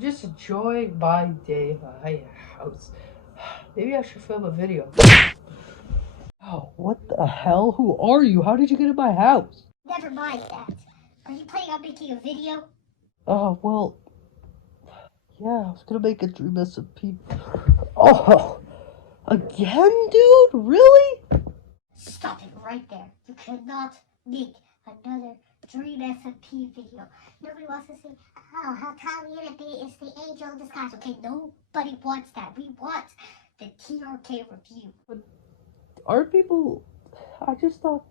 Just enjoying my day in my house. Maybe I should film a video. Oh, what the hell? Who are you? How did you get in my house? Never mind that. Are you planning on making a video? Oh, well, yeah, I was gonna make a Dream SMP. Oh, again, dude? Really? Stop it right there. You cannot make another Dream SMP video. Nobody wants to see, oh, how Talia is the angel in disguise. Okay, nobody wants that. We want the TRK review. Aren't people... I just thought,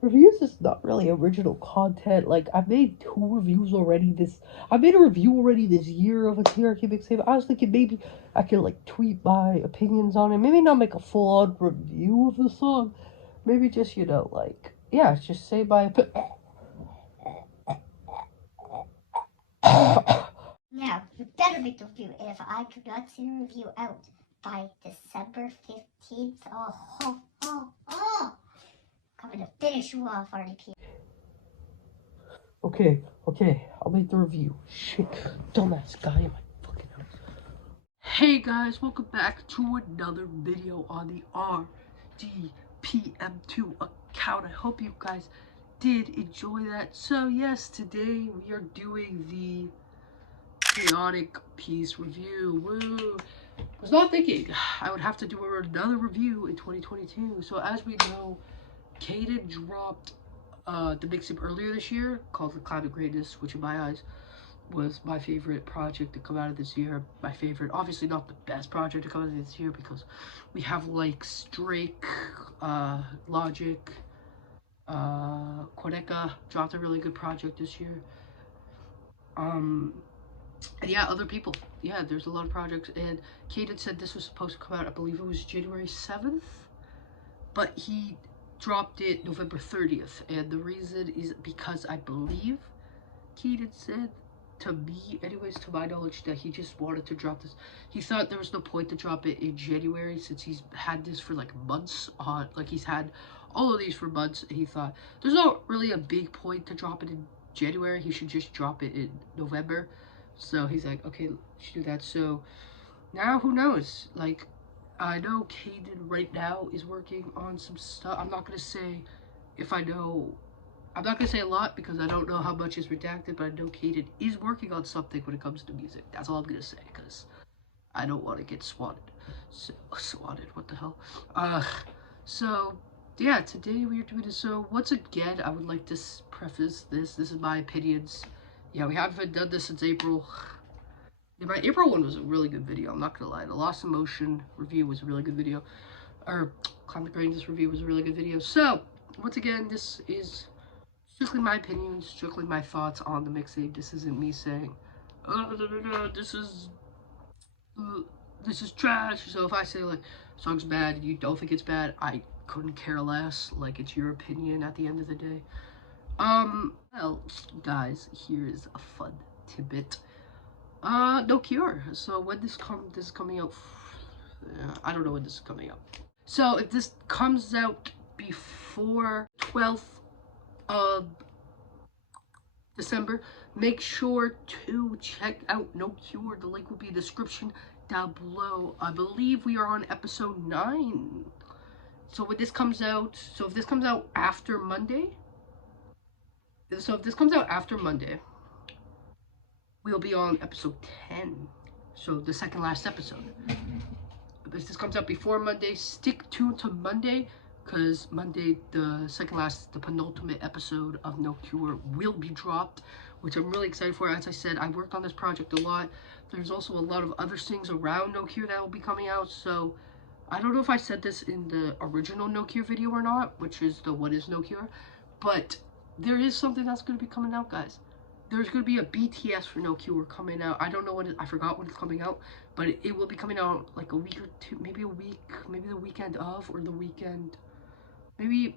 reviews is not really original content. Like, I've made 2 reviews already I made a review already this year of a TRK mixtape. I was thinking maybe I could, like, tweet my opinions on it. Maybe not make a full-on review of the song. Maybe just, just say my Now, you better make the review, and if I do not see the review out by December 15th, I'm gonna finish you off, RDP. Okay, I'll make the review. Shit, dumbass guy in my fucking house. Hey guys, welcome back to another video on the RDPM2 account. I hope you guys did enjoy that. So yes, today we are doing the Chaotic Peace review. Woo! I was not thinking I would have to do another review in 2022. So as we know, Kaden dropped the mixtape earlier this year called The Cloud of Greatness, which in my eyes was my favorite project to come out of this year. My favorite, obviously not the best project to come out of this year because we have like Drake, Logic, Quadeca dropped a really good project this year. And yeah, other people. Yeah, there's a lot of projects. And Kaden said this was supposed to come out, I believe it was January 7th, but he dropped it November 30th. And the reason is because I believe Kaden said, to me anyways, to my knowledge, that he just wanted to drop this. He thought there was no point to drop it in January since he's had this for like months on, like he's had all of these for months. He thought there's not really a big point to drop it in January. He should just drop it in November. So he's like, okay, let's do that. So now who knows? Like, I know Kaden right now is working on some stuff. I'm not gonna say if I know. I'm not going to say a lot because I don't know how much is redacted, but I know Kaden is working on something when it comes to music. That's all I'm going to say because I don't want to get swatted. Swatted, what the hell? So, yeah, today we are doing this. So, once again, I would like to preface this. This is my opinions. Yeah, we haven't done this since April. Yeah, my April one was a really good video. I'm not going to lie. The Lost Emotion review was a really good video. Or, Climb the Greatness review was a really good video. So, once again, this is strictly my opinions, strictly my thoughts on the mixtape. This isn't me saying, oh, this is trash. So if I say like song's bad and you don't think it's bad, I couldn't care less. Like, it's your opinion at the end of the day. Well, guys, here is a fun tidbit. No Cure. So when this is coming out, I don't know when this is coming out. So if this comes out before 12th of December, make sure to check out No Cure. The link will be in the description down below. I believe we are on episode 9. So when this comes out, if this comes out after Monday, we'll be on episode 10. So the second last episode. If this comes out before Monday, stick tuned to Monday, because Monday, the penultimate episode of No Cure will be dropped, which I'm really excited for. As I said, I worked on this project a lot. There's also a lot of other things around No Cure that will be coming out, so I don't know if I said this in the original No Cure video or not, which is the What is No Cure, but there is something that's going to be coming out, guys. There's going to be a BTS for No Cure coming out. I don't know when I forgot when it's coming out, but it will be coming out like a week or two, maybe a week, maybe the weekend of, or the weekend, maybe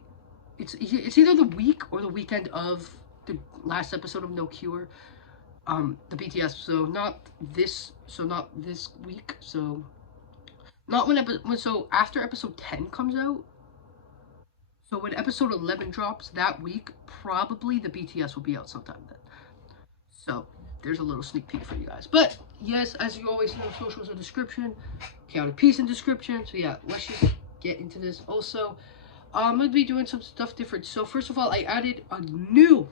it's either the week or the weekend of the last episode of No Cure, the BTS. So not this week. So not so after episode 10 comes out. So when episode 11 drops that week, probably the BTS will be out sometime then. So there's a little sneak peek for you guys. But yes, as you always know, socials in description, Chaotic Peace in description. So yeah, let's just get into this. Also, I'm gonna be doing some stuff different. So first of all, I added a new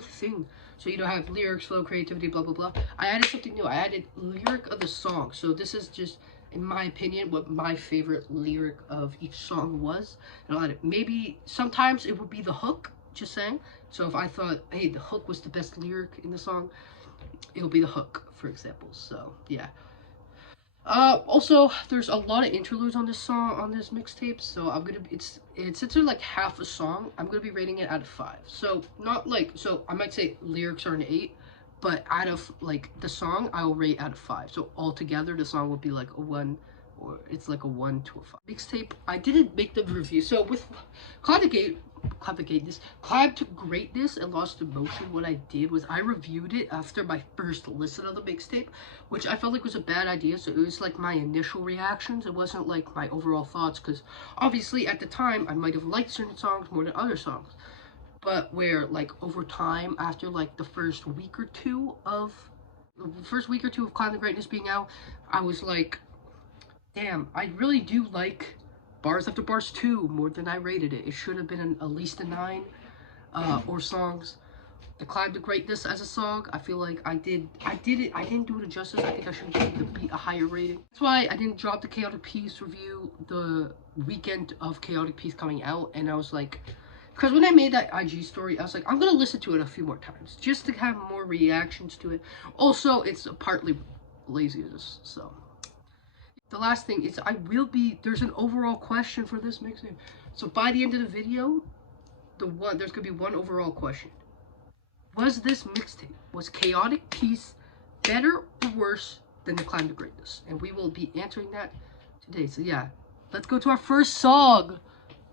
thing. So you don't have lyrics, flow, creativity, blah blah blah. I added something new. I added lyric of the song. So this is just, in my opinion, what my favorite lyric of each song was. And I'll add it. Maybe sometimes it would be the hook. Just saying. So if I thought, hey, the hook was the best lyric in the song, it'll be the hook, for example. So yeah. Also, there's a lot of interludes on this song, on this mixtape. So I'm gonna, it's since they're like half a song, I'm gonna be rating it out of 5. So not like, so I might say lyrics are an 8, but out of like the song, I will rate out of 5. So altogether, the song will be like a 1. Or it's like a 1 to a 5. Mixtape, I didn't make the review. So with Climb to Greatness and Lost Emotion, what I did was I reviewed it after my first listen of the mixtape, which I felt like was a bad idea. So it was like my initial reactions. It wasn't like my overall thoughts, because obviously at the time I might have liked certain songs more than other songs. But where like over time, after like the first week or two of Climb to Greatness being out, I was like, damn, I really do like Bars After Bars 2 more than I rated it. It should have been at least a 9. Or songs. The Climb to Greatness as a song, I feel like I didn't do it justice. I think I should give the beat a higher rating. That's why I didn't drop the Chaotic Peace review the weekend of Chaotic Peace coming out. And I was like, because when I made that IG story, I was like, I'm going to listen to it a few more times just to have more reactions to it. Also, it's partly laziness, so. The last thing is there's an overall question for this mixtape. So by the end of the video, there's gonna be one overall question. Was this mixtape, was Chaotic Peace better or worse than the Climb to Greatness? And we will be answering that today. So yeah, let's go to our first song,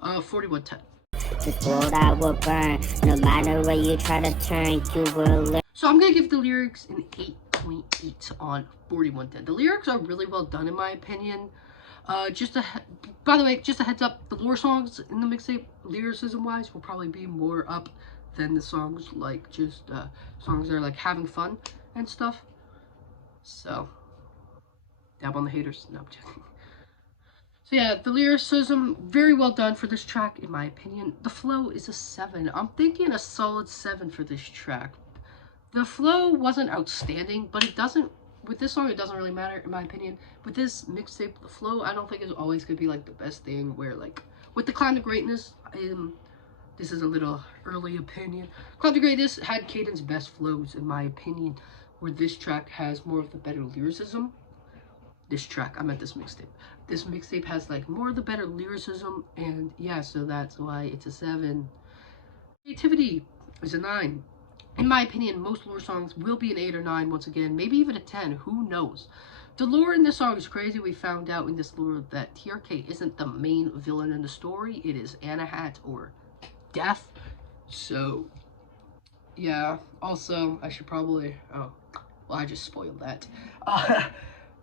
4110. This world I will burn, no matter where you try to turn, you will learn. So I'm gonna give the lyrics an 8.8 on 4110. The lyrics are really well done in my opinion. By the way, just a heads up, the lore songs in the mixtape, lyricism wise, will probably be more up than the songs like just songs that are like having fun and stuff. So dab on the haters. No, I'm joking. So yeah, the lyricism, very well done for this track in my opinion. The flow is a 7. I'm thinking a solid 7 for this track. The flow wasn't outstanding, but it doesn't, with this song, it doesn't really matter, in my opinion. With this mixtape, the flow, I don't think is always going to be, like, the best thing, where, like, with the Climb to Greatness, this is a little early opinion. Climb to Greatness had Caden's best flows, in my opinion, where this track has more of the better lyricism. This track, I meant this mixtape. This mixtape has, like, more of the better lyricism, and, yeah, so that's why it's a 7. Creativity is a 9. In my opinion, most lore songs will be an 8 or 9 once again, maybe even a 10, who knows. The lore in this song is crazy. We found out in this lore that TRK isn't the main villain in the story, it is Anahat or Death. So, yeah, also, I should probably, oh, well, I just spoiled that.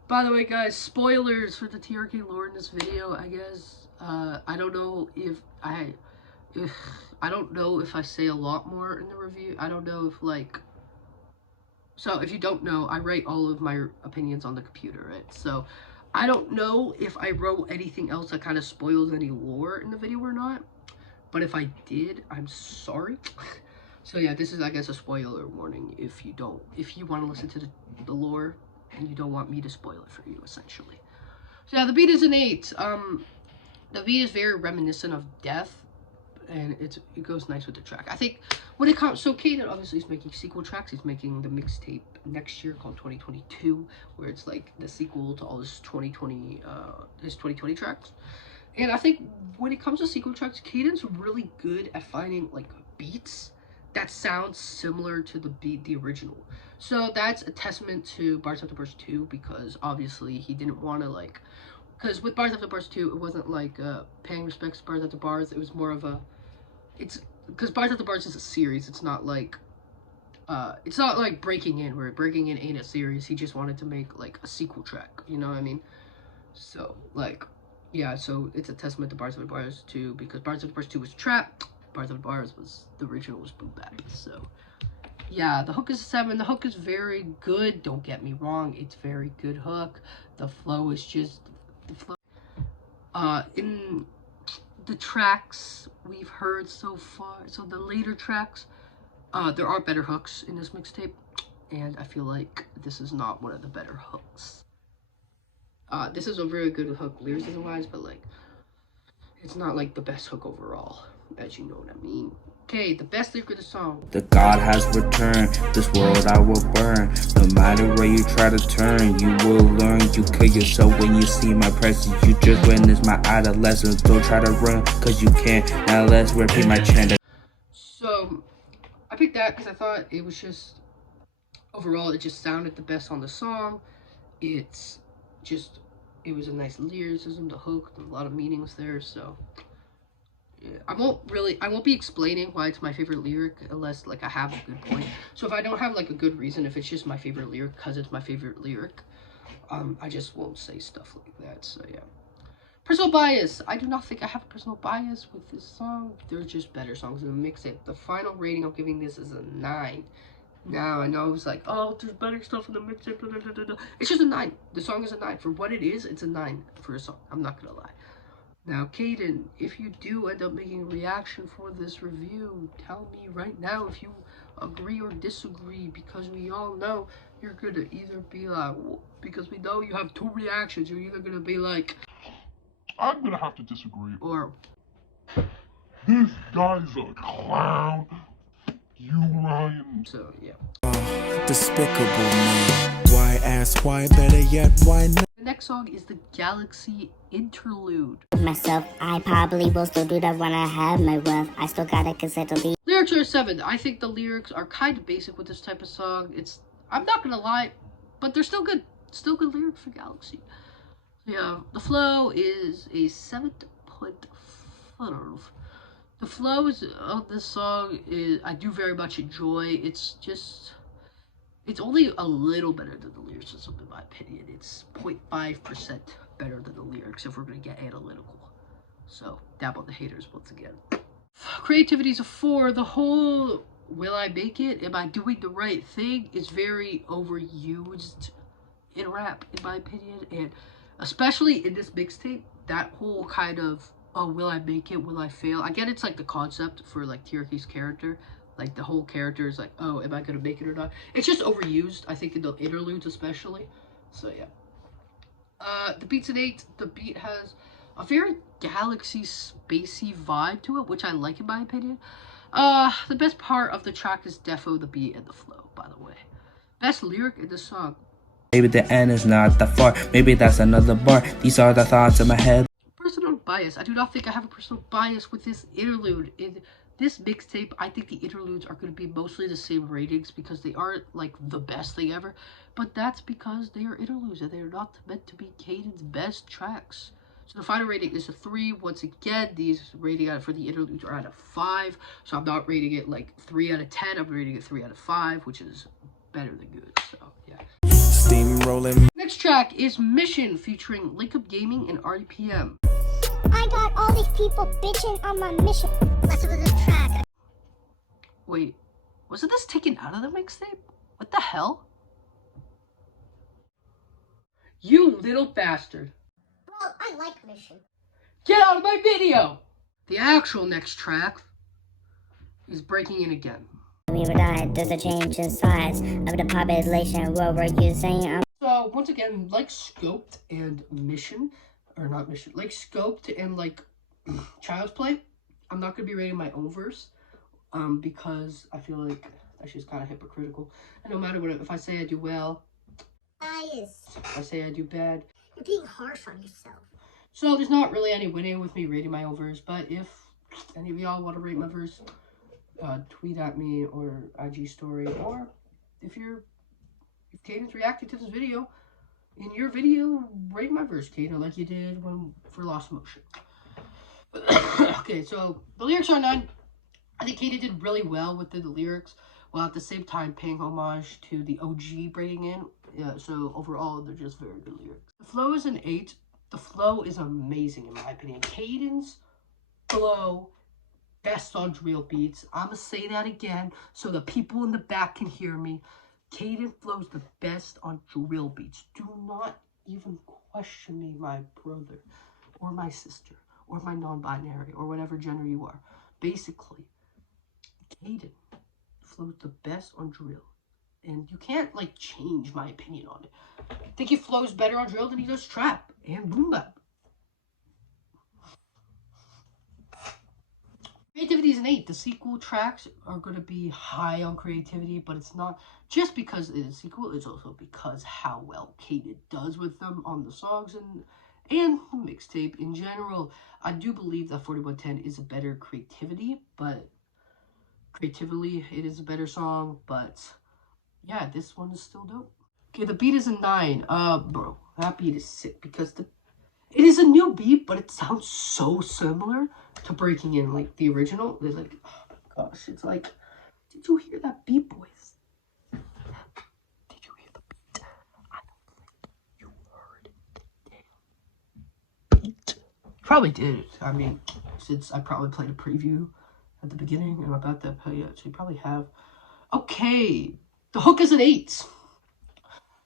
By the way, guys, spoilers for the TRK lore in this video, I guess. I don't know if I don't know if I say a lot more in the review. I don't know if, like, so if you don't know, I write all of my opinions on the computer, right? So I don't know if I wrote anything else that kind of spoils any lore in the video or not, but if I did, I'm sorry. So yeah, this is, I guess, a spoiler warning if you want to listen to the lore and you don't want me to spoil it for you, essentially. So yeah, the beat is an 8. The beat is very reminiscent of Death, and it goes nice with the track. I think when it comes, so Caden obviously is making sequel tracks. He's making the mixtape next year called 2022, where it's like the sequel to all his 2020 tracks. And I think when it comes to sequel tracks, Caden's really good at finding like beats that sound similar to the original. So that's a testament to Bars After Bars 2, because obviously he didn't want to, like, because with Bars After Bars 2, it wasn't like paying respects to Bars After Bars. It was more of a, it's because Bars After Bars is a series. It's not like Breaking In, where Breaking In ain't a series. He just wanted to make like a sequel track, you know what I mean? So like, yeah, so it's a testament to Bars After Bars 2, because Bars After Bars 2 was Trap, Bars After Bars was, the original was Boom Bap. So Yeah, the hook is a 7. The hook is very good. Don't get me wrong. It's very good hook. The flow is just... The flow. In the tracks we've heard so far, so the later tracks, there are better hooks in this mixtape. And I feel like this is not one of the better hooks. This is a very good hook lyricism-wise, but like, it's not like the best hook overall, as you know what I mean. Okay, the best lyric of the song. The God has returned, this world I will burn. No matter where you try to turn, you will learn. You kill yourself when you see my presence. You just witness my adolescence. Don't try to run, cause you can't. Now let's repeat my chant. So, I picked that because I thought it was just, overall, it just sounded the best on the song. It's just, it was a nice lyricism, the hook, a lot of meaning was there, so... Yeah, I won't be explaining why it's my favorite lyric unless like I have a good point. So if I don't have like a good reason, if it's just my favorite lyric because it's my favorite lyric, I just won't say stuff like that. So yeah. Personal bias. I do not think I have a personal bias with this song. There's just better songs in the mixtape. The final rating I'm giving this is a 9. Now I know it's like, oh, there's better stuff in the mixtape. Blah, blah, blah, blah. It's just a 9. The song is a 9 for what it is. It's a 9 for a song. I'm not gonna lie. Now, Caden, if you do end up making a reaction for this review, tell me right now if you agree or disagree, because we all know you're gonna either be like, because we know you have 2 reactions, you're either gonna be like, I'm gonna have to disagree. or, This guy's a clown. You, Ryan. so, yeah. Despicable man. Why ask why? Better yet, why not? The next song is the Galaxy Interlude. Myself, I probably will still do that when I have my wealth. I still gotta consider the Lyrics are a 7. I think the lyrics are kind of basic with this type of song. I'm not gonna lie, but they're still good. Still good lyrics for Galaxy. Yeah, the flow is a 7.5. The flows of this song is, I do very much enjoy. It's only a little better than the lyricism in my opinion. It's 0.5% better than the lyrics if we're gonna get analytical. So, dab on the haters once again. Creativity is a 4. The whole will I make it? Am I doing the right thing? Is very overused in rap, in my opinion. And especially in this mixtape, that whole kind of, oh, will I make it? Will I fail? I get it's like the concept for like Tiraki's character. Like the whole character is like, oh, am I gonna make it or not? It's just overused, I think, in the interludes especially. So yeah. The beat's an 8. The beat has a very Galaxy spacey vibe to it, which I like in my opinion. The best part of the track is defo the beat and the flow, by the way. Best lyric in the song. Maybe the end is not that far. Maybe that's another bar. These are the thoughts in my head. Personal bias. I do not think I have a personal bias with this interlude. In this mixtape, I think the interludes are going to be mostly the same ratings because they aren't like the best thing ever. But that's because they are interludes and they are not meant to be Caden's best tracks. So the final rating is a 3. Once again, these rating out for the interludes are out of 5. So I'm not rating it like 3 out of 10. I'm rating it 3 out of 5, which is better than good. So yeah. Steamrolling. Next track is Mission featuring Link Up Gaming and RPM. I got all these people bitching on my mission. Listen to this track. Wait, wasn't this taken out of the mixtape? What the hell? You little bastard. Well, I like mission. Get out of my video! The actual next track is Breaking In Again. we would die. There's a change in size of the population. What were you saying? So, once again, like Scoped and Mission, or not Mission, like Scoped and like Child's Play, I'm not going to be rating my own verse, because I feel like that's just kind of hypocritical. And no matter what, if I say I do well, Bias. if I say I do bad, You're being harsh on yourself. so there's not really any winning with me rating my own verse. But if any of y'all want to rate my verse, tweet at me or IG story, or if Caden's reacting to this video, in your video, rate my verse, Caden, like you did for Lost Motion. Okay, so the lyrics are 9. I think Caden did really well with the lyrics, while at the same time paying homage to the OG Breaking In. Yeah, so overall, they're just very good lyrics. The flow is an 8. The flow is amazing, in my opinion. Caden's flow best on drill beats. I'm gonna say that again so the people in the back can hear me. Caden flows the best on drill beats. Do not even question me, my brother, or my sister, or my non-binary, or whatever gender you are. Basically, Caden flows the best on drill. And you can't, like, change my opinion on it. I think he flows better on drill than he does trap and boom bap. Creativity is an 8. The sequel tracks are going to be high on creativity, but it's not just because it is a sequel, it's also because how well Caden does with them on the songs and the mixtape in general. I do believe that 4110 is a better creativity, but creatively it is a better song, but yeah, this one is still dope. Okay, the beat is a 9. Bro, that beat is sick because it is a new beat, but it sounds so similar to Breaking In, like the original. It's like, oh my gosh, it's like, did you hear that beat, boys? Did you hear the beat? I don't think you heard the damn beat. Probably did. I mean, since I probably played a preview at the beginning, and I'm about to play it, so you probably have. Okay, the hook is an 8.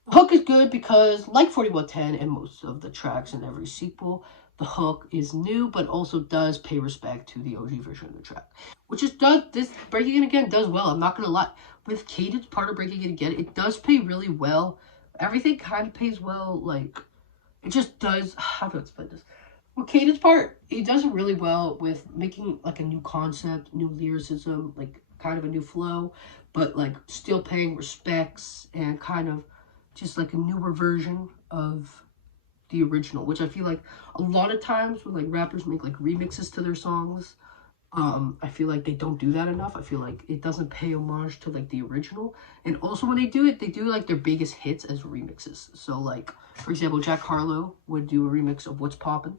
The hook is good because, like 4110 and most of the tracks in every sequel, the hook is new, but also does pay respect to the OG version of the track. Which is this Breaking It Again does well, I'm not gonna lie. With Caden's part of Breaking It Again, it does pay really well. Everything kind of pays well, like, it just does, how do I explain this? With Caden's part, he does it really well with making, like, a new concept, new lyricism, like, kind of a new flow, but, like, still paying respects and kind of just like a newer version of the original, which I feel like a lot of times when like rappers make like remixes to their songs, I feel like they don't do that enough. I feel like it doesn't pay homage to like the original. And also when they do it, they do like their biggest hits as remixes. So like, for example, Jack Harlow would do a remix of What's Poppin'.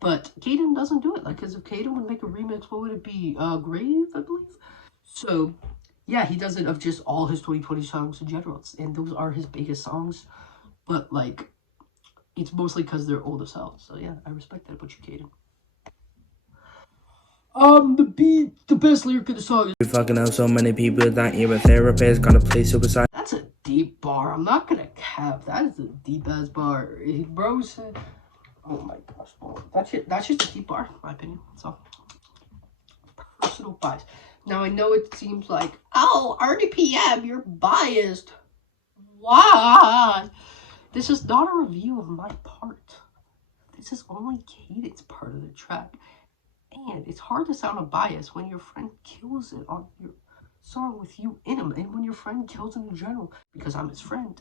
But Caden doesn't do it. Like, because if Caden would make a remix, what would it be? Grave, I believe? So yeah, he does it of just all his 2020 songs in general. And those are his biggest songs. But, like, it's mostly because they're old as hell. So, yeah, I respect that about you, Caden. The best lyric of the song is... You fucking up so many people that you're a therapist, gonna play suicide. That's a deep bar. I'm not gonna cap. That is a deep-ass bar. Bro said... Oh, my gosh. Bro. That's just a deep bar, in my opinion. So, personal bias. Now, I know it seems like, oh, RDPM, you're biased. Why? This is not a review of my part. This is only Caden's part of the track. And it's hard to sound unbiased when your friend kills it on your song with you in him. And when your friend kills him in general, because I'm his friend.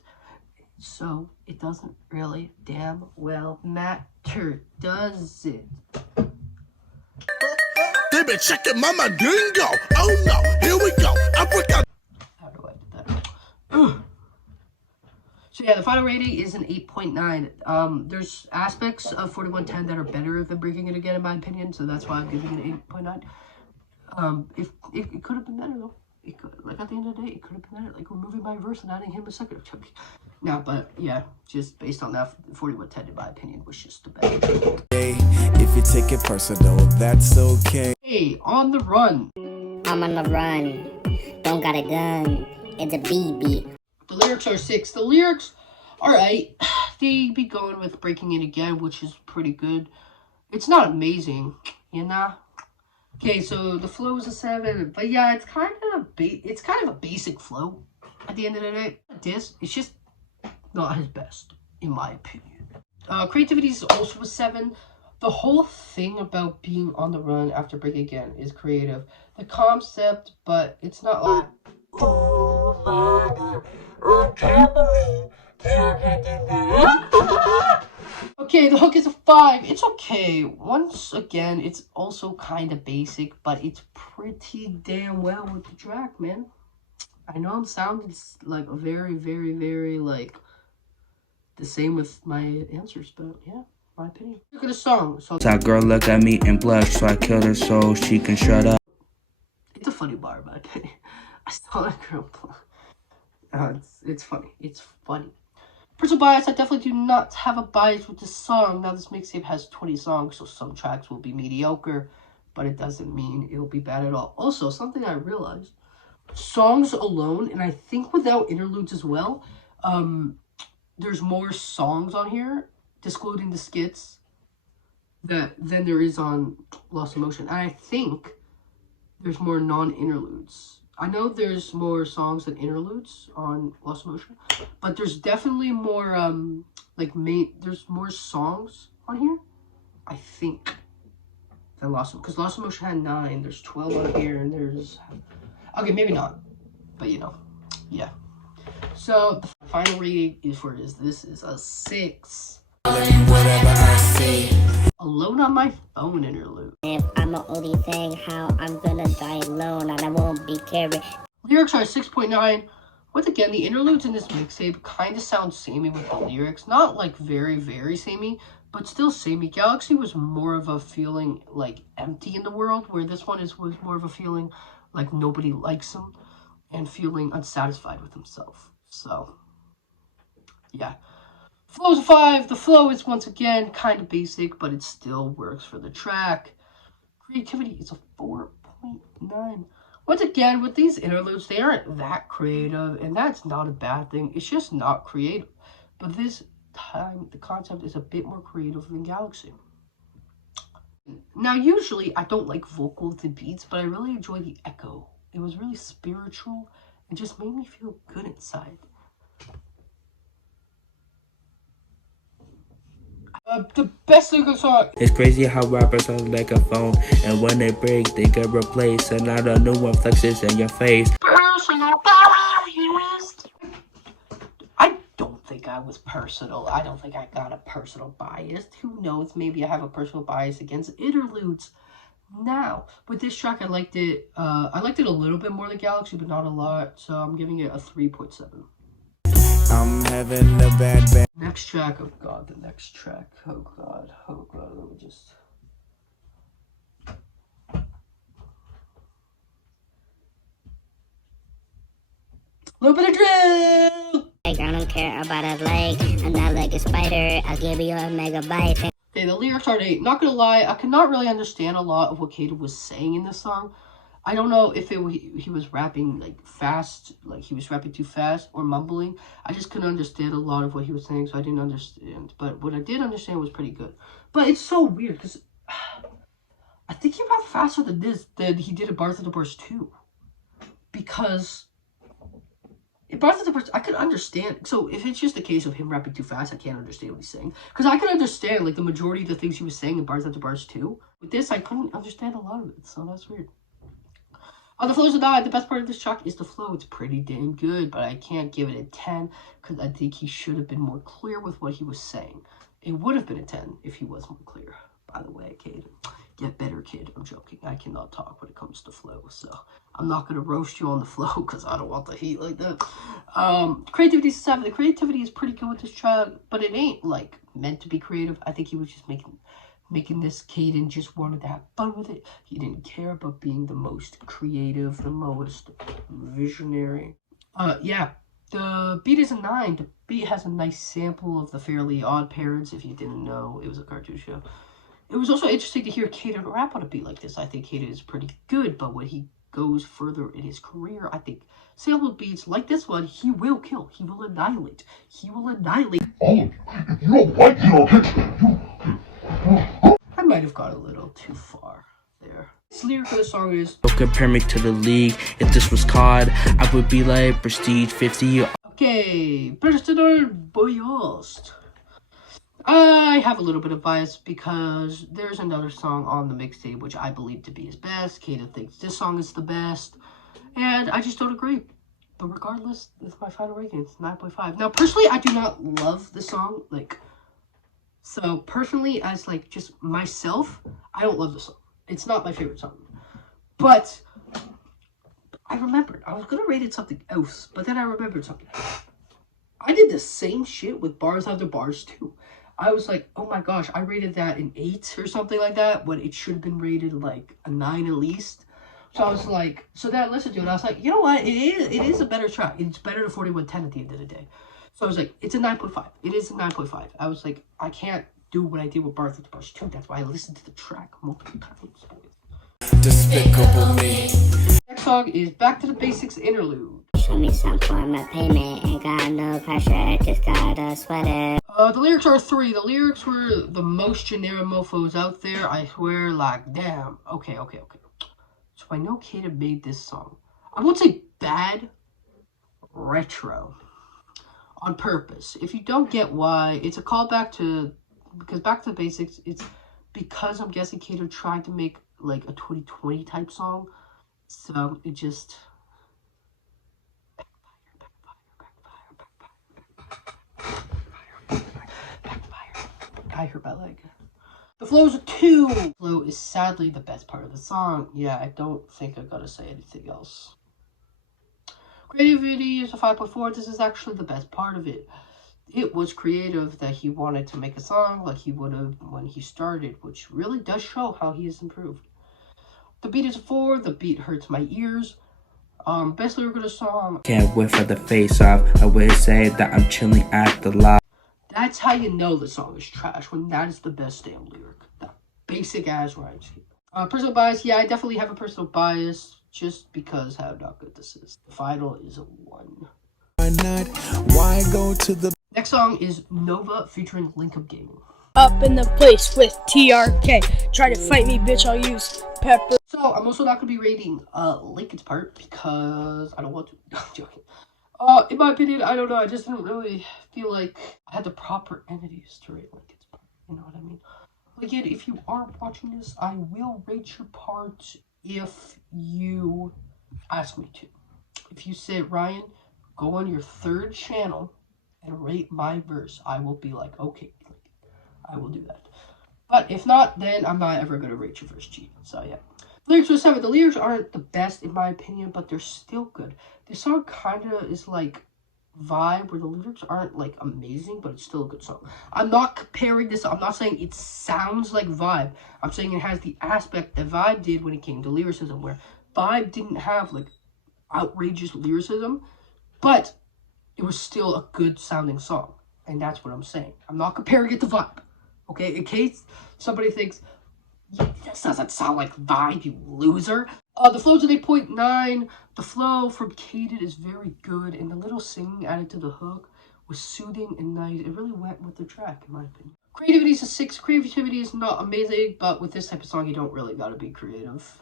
So, it doesn't really damn well matter, does it? They been checking my Mandingo. Oh no, here we go. Africa. How do I do that? Ugh. So yeah, the final rating is an 8.9. There's aspects of 4110 that are better than Breaking It Again, in my opinion. So that's why I'm giving it an 8.9. If it could have been better though. It could, like at the end of the day, it could have been better. Like removing my verse and adding him a second. No, but yeah, just based on that, 4110, in my opinion, was just the best. If you take it personal, that's okay. Hey, on the run. I'm on the run. Don't got a gun. It's a BB. The lyrics are 6. The lyrics, alright. They be going with Breaking It Again, which is pretty good. It's not amazing, you know? Okay, so the flow is a 7, but yeah, it's kind of a basic flow at the end of the day. It's just not his best, in my opinion. Creativity is also a 7. The whole thing about being on the run after Breaking Again is creative. The concept, but it's not like... Okay, the hook is a 5. It's okay. Once again, it's also kind of basic, but it's pretty damn well with the track, man. I know I'm sounding like a very, very, very, like, the same with my answers, but yeah, my opinion. Look at the song. So That girl look at me and blush, so I killed her so she can shut up. it's a funny bar, in my opinion. I still like girl. It's funny. It's funny. Personal bias, I definitely do not have a bias with this song. Now, this mixtape has 20 songs, so some tracks will be mediocre. but it doesn't mean it'll be bad at all. Also, something I realized, songs alone, and I think without interludes as well, there's more songs on here, excluding the skits, than there is on Lost in Motion. And I think there's more non-interludes. I know there's more songs than interludes on Lost in Motion, but there's definitely more, there's more songs on here, I think, than Lost in Motion. Because Lost in Motion had 9, there's 12 on here, and there's, okay, maybe not, but you know, yeah. So, the final rating is for this is a 6. Whatever I see. Alone on My Phone interlude. If I'm a only thing, how I'm gonna die alone and I won't be carried. Lyrics are 6.9. Once again, the interludes in this mixtape kind of sound samey with the lyrics. Not like very, very samey, but still samey. Galaxy was more of a feeling like empty in the world, where this one was more of a feeling like nobody likes him and feeling unsatisfied with himself. So, yeah. Flow's a 5. The flow is once again kind of basic, but it still works for the track. Creativity is a 4.9. Once again, with these interludes, they aren't that creative, and that's not a bad thing. It's just not creative. But this time, the concept is a bit more creative than Galaxy. Now, usually, I don't like vocals and beats, but I really enjoy the echo. It was really spiritual and just made me feel good inside. The best lyrical song. It's crazy how rappers are like a phone, and when they break, they get replaced, and now the new one flexes in your face. I don't think I was personal. I don't think I got a personal bias. Who knows? Maybe I have a personal bias against interludes. Now, with this track, I liked it. I liked it a little bit more than Galaxy, but not a lot. So I'm giving it a 3.7. I'm having a bad. Next track, oh god, the next track, oh god, let me just... Little bit of drill! I don't care about a leg, I'm not like a spider, I'll give you a megabyte. Okay, the lyrics are 8. Not gonna lie, I could not really understand a lot of what Kaden was saying in this song. I don't know if he was rapping like fast, like he was rapping too fast, or mumbling. I just couldn't understand a lot of what he was saying, so I didn't understand. But what I did understand was pretty good. But it's so weird, because I think he rapped faster than he did at Bars of the Burst 2. Because in Bars of the Burst, I could understand. So if it's just a case of him rapping too fast, I can't understand what he's saying. Because I could understand like the majority of the things he was saying in Bars of the Burst 2. With this, I couldn't understand a lot of it, so that's weird. The flow's a 9. The best part of this track is the flow. It's pretty damn good, but I can't give it a 10 because I think he should have been more clear with what he was saying. It would have been a 10 if he was more clear. By the way, kid, get better, kid. I'm joking. I cannot talk when it comes to flow, so I'm not going to roast you on the flow because I don't want the heat like that. Creativity is 7. The creativity is pretty good with this track, but it ain't, like, meant to be creative. I think he was just making this Kaden just wanted to have fun with it. He didn't care about being the most creative, the most visionary. Yeah, the beat is a 9. The beat has a nice sample of the Fairly Odd Parents, if you didn't know. It was a cartoon show. It was also interesting to hear Kaden rap on a beat like this. I think Kaden is pretty good, but when he goes further in his career, I think sampled beats like this one, he will kill. He will annihilate. He will annihilate. All of you, if you don't like it, okay, I might have gone a little too far there. This lyric for the song is, Don't compare me to the league. If this was COD, I would be like Prestige 50. okay, Personal Boyost. I have a little bit of bias because there's another song on the mixtape which I believe to be his best. Kaden thinks this song is the best, and I just don't agree. But regardless, it's my final rating. It's 9.5. Now, personally, I do not love the song. So personally, as like just myself, I don't love the song. It's not my favorite song. But I remembered I was gonna rate it something else, but then I remembered something. I did the same shit with Bars After Bars too. I was like, oh my gosh, I rated that an 8 or something like that, when it should have been rated like a 9 at least. So I was like, so then I listened to it, and I was like, you know what, it is a better track. It's better than 4110 at the end of the day. So I was like, it's a 9.5. It is a 9.5. I was like, I can't do what I did with Bars After Bars 2. That's why I listened to the track multiple times. Despicable Me. Next song is Back to the Basics interlude. Show me some form of payment. Ain't got no pressure, just gotta sweat it. The lyrics are 3. The lyrics were the most generic mofos out there. I swear, like, damn. Okay. So I know Kata made this song. I won't say bad, retro. On purpose. If you don't get why, it's a callback to, because Back to the Basics, it's because I'm guessing Kata tried to make like a 2020 type song. So it just I hurt my leg. The flow is a 2. The flow is sadly the best part of the song. Yeah, I don't think I gotta say anything else. Creativity is a 5.4. This is actually the best part of it. It was creative that he wanted to make a song like he would have when he started, which really does show how he has improved. The beat is a 4. The beat hurts my ears. Best lyric of the song. Can't wait for the face off. I would say that I'm chilling at the lot. That's how you know the song is trash, when that is the best damn lyric. That basic ass rhyme scheme. Personal bias, yeah, I definitely have a personal bias just because how not good this is. The final is a 1. Why not? Why go to the Next song is Nova featuring Link Up Gaming. Up in the place with TRK. Try to fight me, bitch, I'll use pepper. So, I'm also not going to be rating Lincoln's part because I don't want to. No, I'm joking. In my opinion, I don't know. I just didn't really feel like I had the proper entities to rate Lincoln's part. You know what I mean? Again, if you are watching this, I will rate your part if you ask me to. If you say, Ryan, go on your 3rd channel and rate my verse, I will be like, okay, I will do that. But if not, then I'm not ever going to rate your verse, G. So, yeah. Lyrics were 7. The lyrics aren't the best in my opinion, but they're still good. This song kind of is like Vibe, where the lyrics aren't like amazing, but it's still a good song. I'm not comparing this. I'm not saying it sounds like Vibe. I'm saying it has the aspect that Vibe did when it came to lyricism, where Vibe didn't have like outrageous lyricism, but it was still a good sounding song. And that's what I'm saying. I'm not comparing it to Vibe. Okay, in case somebody thinks, yeah, this doesn't sound like Vibe, you loser. The flow's at 8.9. The flow from Kaden is very good, and the little singing added to the hook was soothing and nice. It really went with the track, in my opinion. Creativity is a 6. Creativity is not amazing, but with this type of song, you don't really gotta be creative.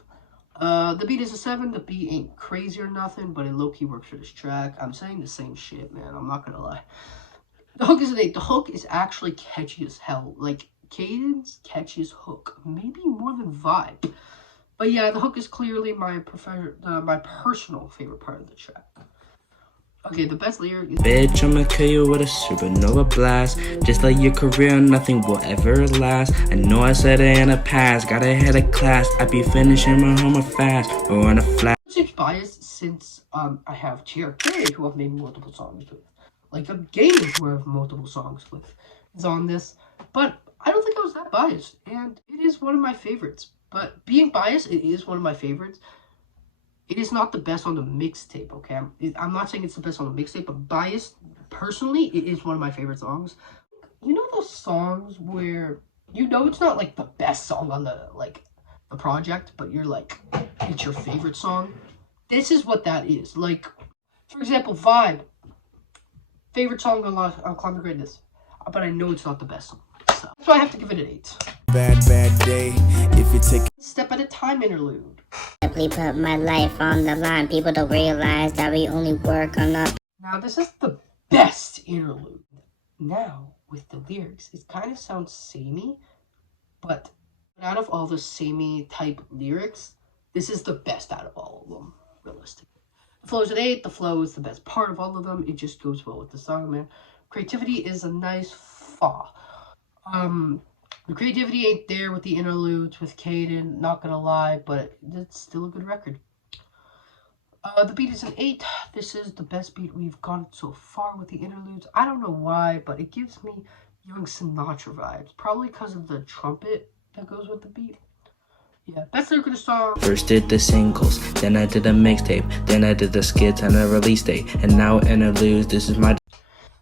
The beat is a 7. The beat ain't crazy or nothing, but it low-key works for this track. I'm saying the same shit, man. I'm not gonna lie. The hook is an 8. The hook is actually catchy as hell. Like, Caden's catchiest hook. Maybe more than Vibe. But yeah, the hook is clearly my personal favorite part of the track. Okay, the best lyric is... Bitch, I'ma kill you with a supernova blast. Just like your career, nothing will ever last. I know I said it in the past. Got ahead of class. I be finishing my homework fast. Or in a flash. Seems biased since I have TRK, who I've made multiple songs with. Like, I'm gaming who I have multiple songs with. Is on this. But I don't think I was that biased. And it is one of my favorites. But being biased, it is one of my favorites. It is not the best on the mixtape, okay? I'm not saying it's the best on the mixtape, but biased, personally, it is one of my favorite songs. You know those songs where, you know it's not, like, the best song on the, like, the project, but you're, like, it's your favorite song? This is what that is. Like, for example, Vibe. Favorite song on Climb the Greatness. But I know it's not the best song. So, that's why I have to give it an 8. bad day if you take Step at a Time interlude. Simply put my life on the line. People don't realize that we only work on the... Now, this is the best interlude. Now, with the lyrics, it kind of sounds samey, but out of all the samey type lyrics, this is the best out of all of them, realistically. The flow is an 8. The flow is the best part of all of them. It just goes well with the song, man. Creativity is a nice fa. The creativity ain't there with the interludes with Kaden, not gonna lie, but it's still a good record. The beat is an 8. This is the best beat we've gotten so far with the interludes. I don't know why, but it gives me Young Sinatra vibes. Probably because of the trumpet that goes with the beat. Yeah, best lyric of the song. First did the singles, then I did a mixtape, then I did the skits and a release date, and now interludes. This is my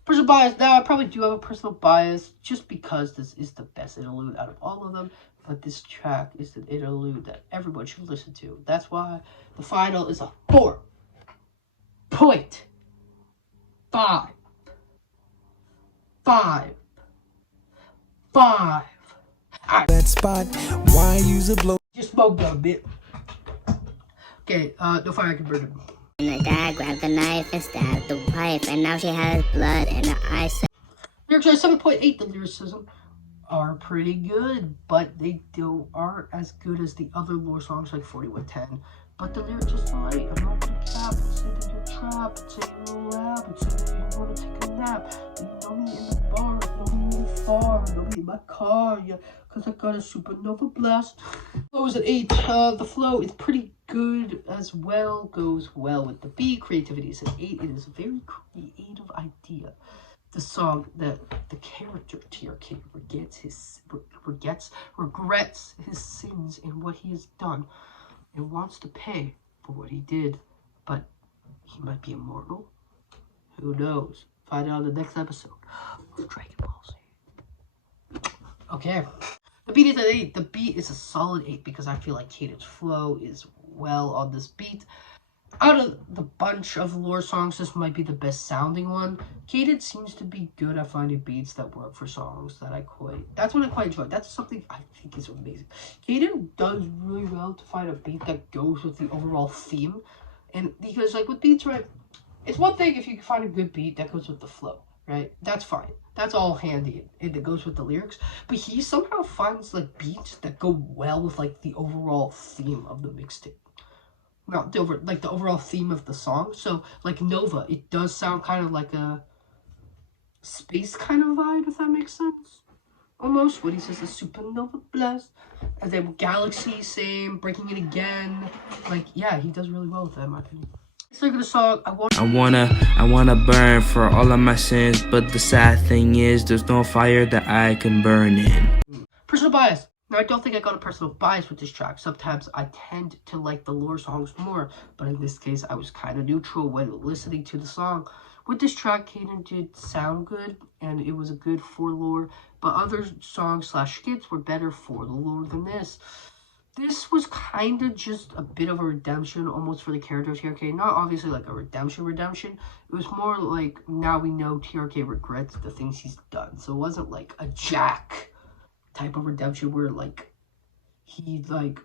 Personal bias. Now, I probably do have a personal bias just because this is the best interlude out of all of them. but this track is the interlude that everyone should listen to. That's why the final is a 4.55. That spot, why use a blow? Just smoke a bit. Okay, no fire can burn him. And the dad grabbed the knife and stabbed the wife, and now she has blood in her eyes. Lyrics are 7.8. The lyricism are pretty good, but they aren't as good as the other lore songs like 4110. But the lyrics are alright. I'm not gonna cap and say that you're trapped, and say you're a lab, and say that you wanna take a nap. But you know me in the bar, know me in the far, know me in my car, yeah, cause I got a supernova blast. Flow is an 8. The flow is pretty good as well, goes well with the beat. Creativity is an 8. It is a very creative idea. The song that the character TRK regrets his sins and what he has done, and wants to pay for what he did, but he might be immortal. Who knows? Find out in the next episode of Dragon Ball Z. Okay, the beat is an 8. The beat is a solid 8 because I feel like Cadence flow is well on this beat. Out of the bunch of lore songs, this might be the best sounding one. Cadence seems to be good at finding beats that work for songs that that's what I quite enjoy. That's something I think is amazing. Cadence does really well to find a beat that goes with the overall theme. And because like with beats, right, it's one thing if you can find a good beat that goes with the flow, right? That's fine. That's all handy and it goes with the lyrics. But he somehow finds like beats that go well with like the overall theme of the mixtape. Not the overall theme of the song. So like Nova, it does sound kind of like a space kind of vibe, if that makes sense. Almost when he says the supernova blast, and then Galaxy, same, breaking it again. Like yeah, he does really well with that in my opinion. Let's look at the song. I wanna burn for all of my sins, but the sad thing is there's no fire that I can burn in. Personal bias. Now, I don't think I got a personal bias with this track. Sometimes I tend to like the lore songs more, but in this case, I was kind of neutral when listening to the song. With this track, Kaden did sound good, and it was a good for lore, but other songs / skits were better for the lore than this. This was kind of just a bit of a redemption, almost for the character of TRK. Not obviously like a redemption. It was more like, now we know TRK regrets the things he's done. So it wasn't like a Jack type of redemption where like he like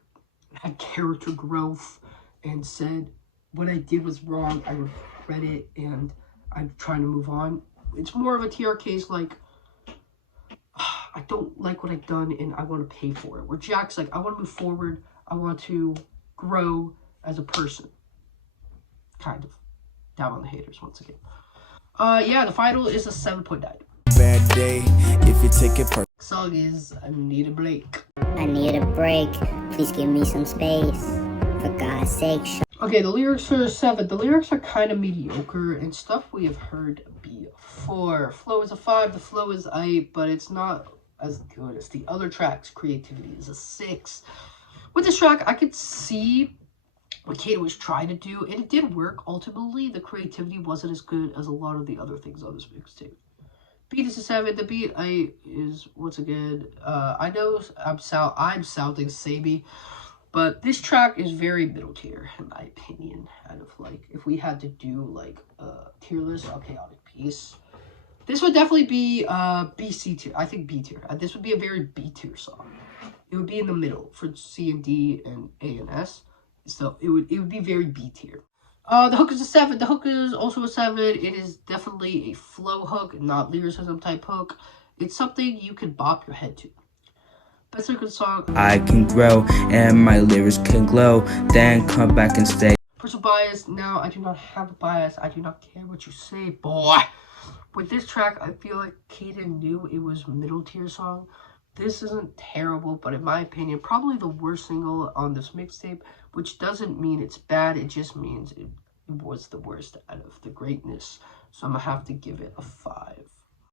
had character growth and said what I did was wrong, I regret it, and I'm trying to move on. It's more of a TRK's like, I don't like what I've done and I want to pay for it. Where Jack's like, I want to move forward, I want to grow as a person. Kind of. Down on the haters once again. Yeah, the final is a 7.9. Bad day if you take it Song is I Need a Break. I need a break. Please give me some space. For God's sake. Okay, the lyrics are a 7. The lyrics are kind of mediocre and stuff we have heard before. Flow is a 5. The flow is 8, but it's not as good as the other tracks. Creativity is a 6. With this track, I could see what Kato was trying to do, and it did work. Ultimately, the creativity wasn't as good as a lot of the other things on this mixtape. Beat is a 7. The beat is once again. I know I'm sounding samey, but this track is very middle tier in my opinion. Kind of like if we had to do like a tier list of Chaotic Peace, this would definitely be BC tier. I think B tier. This would be a very B tier song. It would be in the middle for C and D and A and S. So it would be very B tier. The hook is a 7. The hook is also a 7. It is definitely a flow hook, not lyricism type hook. It's something you can bop your head to. Best good song. I can grow and my lyrics can glow, then come back and stay. Personal bias. Now, I do not have a bias. I do not care what you say, boy. With this track, I feel like Kaden knew it was a middle tier song. This isn't terrible, but in my opinion, probably the worst single on this mixtape, which doesn't mean it's bad, it just means it was the worst out of the greatness. So I'm going to have to give it a 5.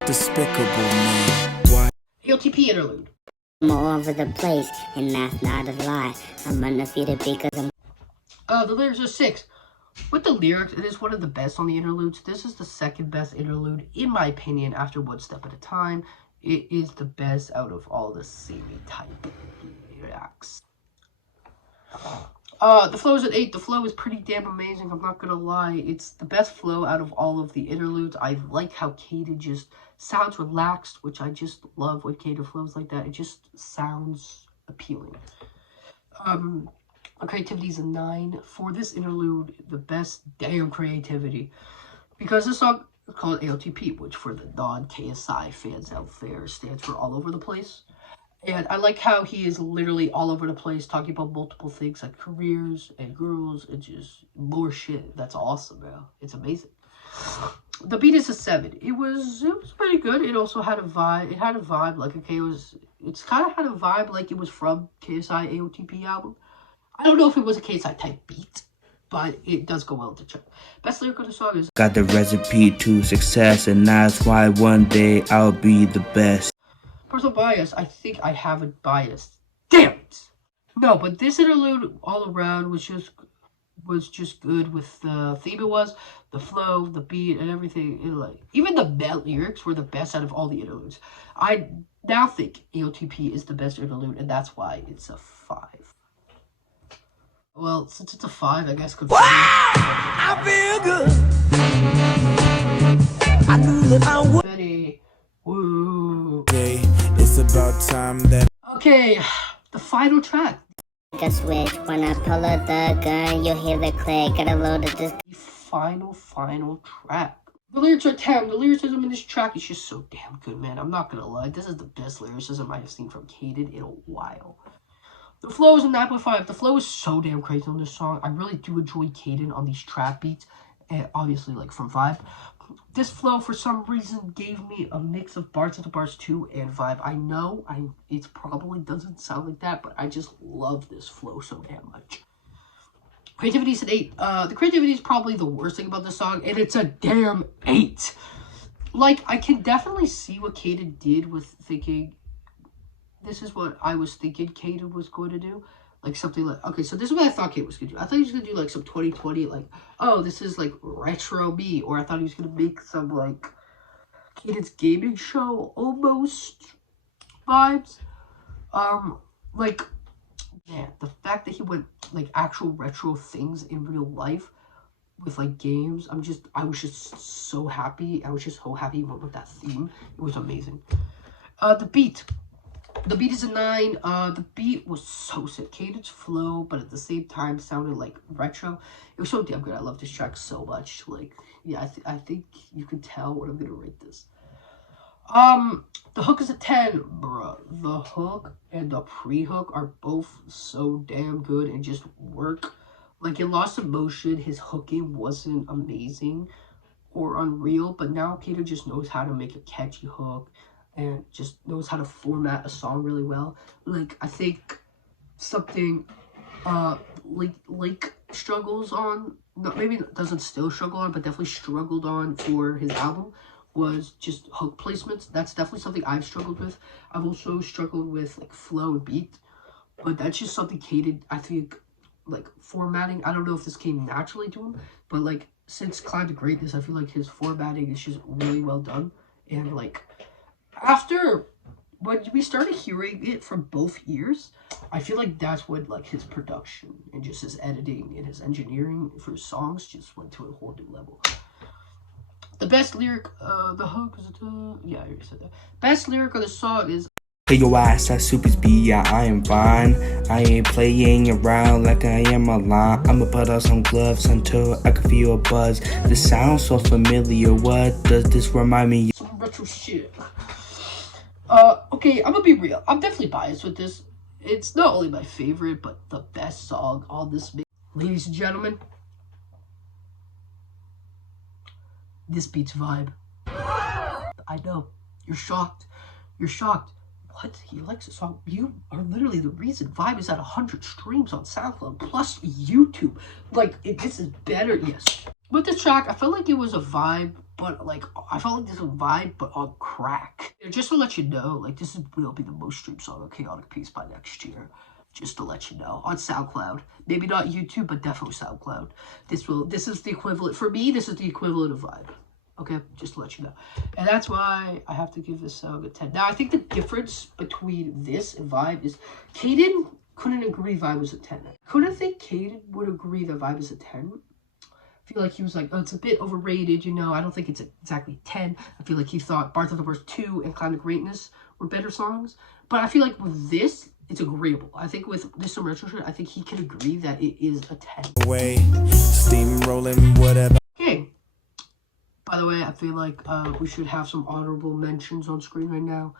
Despicable, man. Why? AOTP interlude. I'm all over the place, and that's not a lie. I'm undefeated because I'm... The lyrics are 6. With the lyrics, it is one of the best on the interludes. This is the second best interlude, in my opinion, after One Step at a Time. It is the best out of all the semi type lyrics. The flow is an 8. The flow is pretty damn amazing, I'm not gonna lie. It's the best flow out of all of the interludes. I like how Kaden just sounds relaxed, which I just love when Kaden flows like that. It just sounds appealing. Creativity is a 9. For this interlude, the best damn creativity. Because this song is called AOTP, which for the non-KSI fans out there stands for all over the place. And I like how he is literally all over the place talking about multiple things like careers and girls and just more shit. That's awesome, man. It's amazing. The beat is a 7. It was pretty good. It also had a vibe. It had a vibe like it's kind of had a vibe like it was from KSI AOTP album. I don't know if it was a KSI type beat, but it does go well to check. Best lyric of the song is Got the recipe to success, and that's why one day I'll be the best. personal bias. I think I have a bias. Damn it! No, but this interlude all around was just good with the theme it was, the flow, the beat, and everything. Even the lyrics were the best out of all the interludes. I now think AOTP is the best interlude, and that's why it's a 5. Well, since it's a 5, I guess. I feel good. I knew that I would. Betty. Woo. Okay, it's about time that. Okay, the final track. A switch. When I pull out the gun, you'll hear the click. Got a load of this. The final track. The lyrics are 10. The lyricism in this track is just so damn good, man. I'm not gonna lie. This is the best lyricism I have seen from Kaden in a while. The flow is a 9.5. The flow is so damn crazy on this song. I really do enjoy Kaden on these trap beats. And obviously, like, from Vibe. This flow, for some reason, gave me a mix of Bars of the Bars 2 and Vibe. I know it probably doesn't sound like that, but I just love this flow so damn much. Creativity is an 8. The creativity is probably the worst thing about this song, and it's a damn 8. Like, I can definitely see what Kaden did with thinking, this is what I was thinking Kaden was going to do. Like, something like, okay, so this is what I thought Kaden was going to do. I thought he was going to do, like, some 2020, like, oh, this is, like, retro me. Or I thought he was going to make some, like, Kaden's gaming show almost vibes. Like, yeah, the fact that he went, like, actual retro things in real life with, like, games, I was just so happy. I was just so happy he went with that theme. It was amazing. The beat. The beat is a 9. The beat was so sick. Kaden's flow, but at the same time sounded like retro. It was so damn good. I love this track so much. Like, yeah, I think you can tell what I'm gonna rate this. The hook is a 10, bruh. The hook and the pre-hook are both so damn good and just work. Like, in Lost in Motion, his hooking wasn't amazing or unreal, but now Kaden just knows how to make a catchy hook and just knows how to format a song really well. Like, I think something Lake struggles on, maybe doesn't still struggle on, but definitely struggled on for his album, was just hook placements. That's definitely something I've struggled with. I've also struggled with, like, flow and beat, but that's just something Kaden, I think, like, formatting, I don't know if this came naturally to him, but, like, since Climb to Greatness, I feel like his formatting is just really well done. And, like, after when we started hearing it from both ears, I feel like that's when, like, his production and just his editing and his engineering for his songs just went to a whole new level. The best lyric, the hook is, yeah, I already said that. Best lyric of the song is, Hey your ass at Soupy's B, yeah, I am fine. I ain't playing around like I am a line. I'ma put on some gloves until I can feel a buzz. This sounds so familiar, what does this remind me? Some retro shit. Okay, I'm gonna be real. I'm definitely biased with this. It's not only my favorite, but the best song on this mix. Ladies and gentlemen, this beats Vibe. I know. You're shocked. You're shocked. What? He likes the song? You are literally the reason Vibe is at 100 streams on SoundCloud plus YouTube. Like, this is better. Yes. With this track, I felt like it was a vibe, but, like, I felt like this was a vibe, but on crack. Just to let you know, like, this will be the most streamed song on Chaotic Peace by next year. Just to let you know. On SoundCloud. Maybe not YouTube, but definitely SoundCloud. This is the equivalent. For me, this is the equivalent of Vibe. Okay, just to let you know. And that's why I have to give this song a 10. Now, I think the difference between this and Vibe is Caden couldn't agree Vibe was a 10. Couldn't think Caden would agree that Vibe is a 10. I feel like he was like, oh, it's a bit overrated, you know. I don't think it's exactly 10. I feel like he thought Barth of the Worst 2 and Climb to Greatness were better songs. But I feel like with this, it's agreeable. I think with this some retro shit, I think he can agree that it is a 10. Away, steamrolling, whatever. Okay. By the way, I feel like we should have some honorable mentions on screen right now.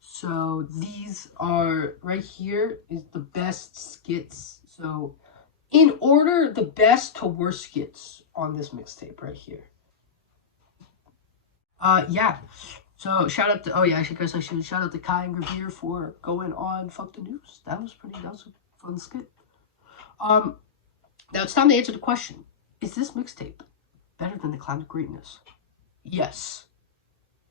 So these are, right here is the best skits. So in order, the best to worst skits on this mixtape right here. Yeah. So shout out to, oh yeah, I guess I should shout out to Kai and Gravere for going on Fuck the News. That was a fun skit. Now it's time to answer the question. Is this mixtape better than The Climb to Greatness? Yes.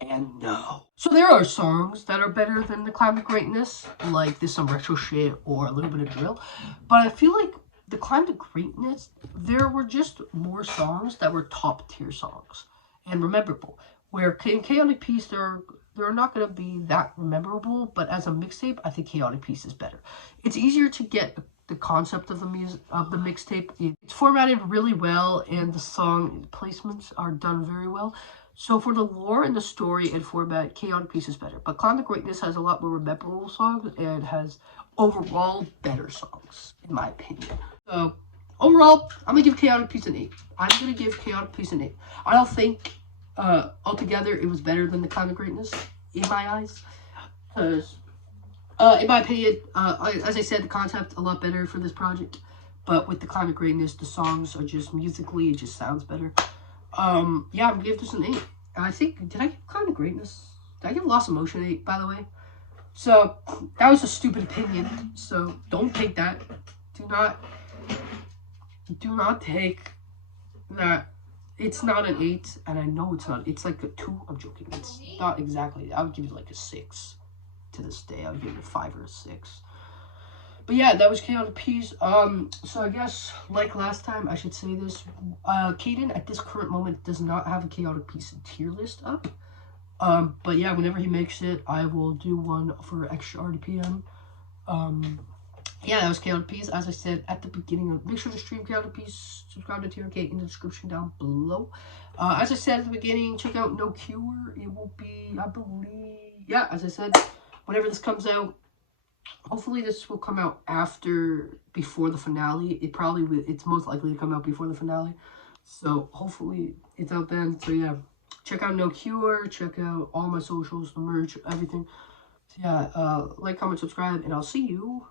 And no. So there are songs that are better than The Climb to Greatness, like this some retro shit or a little bit of drill. But I feel like The Climb to Greatness, there were just more songs that were top tier songs and rememberable. Where in Chaotic Peace, they're not going to be that memorable, but as a mixtape, I think Chaotic Peace is better. It's easier to get the concept of the mixtape. It's formatted really well, and the song placements are done very well. So for the lore and the story and format, Chaotic Peace is better. But Climb to Greatness has a lot more memorable songs and has overall better songs, in my opinion. So overall, I'm going to give Chaotic Peace an 8. I'm going to give Chaotic Peace an 8. I don't think altogether it was better than The Climb to Greatness, in my eyes. Because, in my opinion, as I said, the concept a lot better for this project. But with The Climb to Greatness, the songs are just musically, it just sounds better. Yeah, I'm gonna give this an 8. And I think, did I give Climb to Greatness? Did I give Lost Emotion 8, by the way? So, that was a stupid opinion. So, don't take that. Do not take that. It's not an 8, and I know it's not. It's like a 2. I'm joking. It's not exactly. I would give it like a 6 to this day. I would give it a 5 or a 6. But yeah, that was Chaotic Peace. So I guess, like last time, I should say this. Caden, at this current moment, does not have a Chaotic Peace tier list up. But yeah, whenever he makes it, I will do one for extra RDPM. Yeah, that was Chaotic Peace. As I said at the beginning, make sure to stream Chaotic Peace. Subscribe to TRK in the description down below. As I said at the beginning, check out No Cure. It will be, I believe, yeah, as I said, whenever this comes out, hopefully this will come out before the finale. It's most likely to come out before the finale. So hopefully it's out then. So yeah, check out No Cure. Check out all my socials, the merch, everything. So yeah, like, comment, subscribe, and I'll see you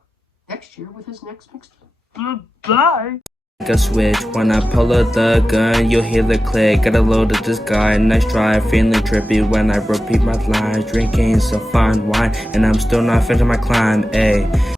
next year with his next mixtape. Goodbye. Like a switch, when I pull out the gun, you'll hear the click. Got a load of this guy, nice try, feeling trippy when I repeat my lines. Drinking some fine wine, and I'm still not finishing my climb, ayy.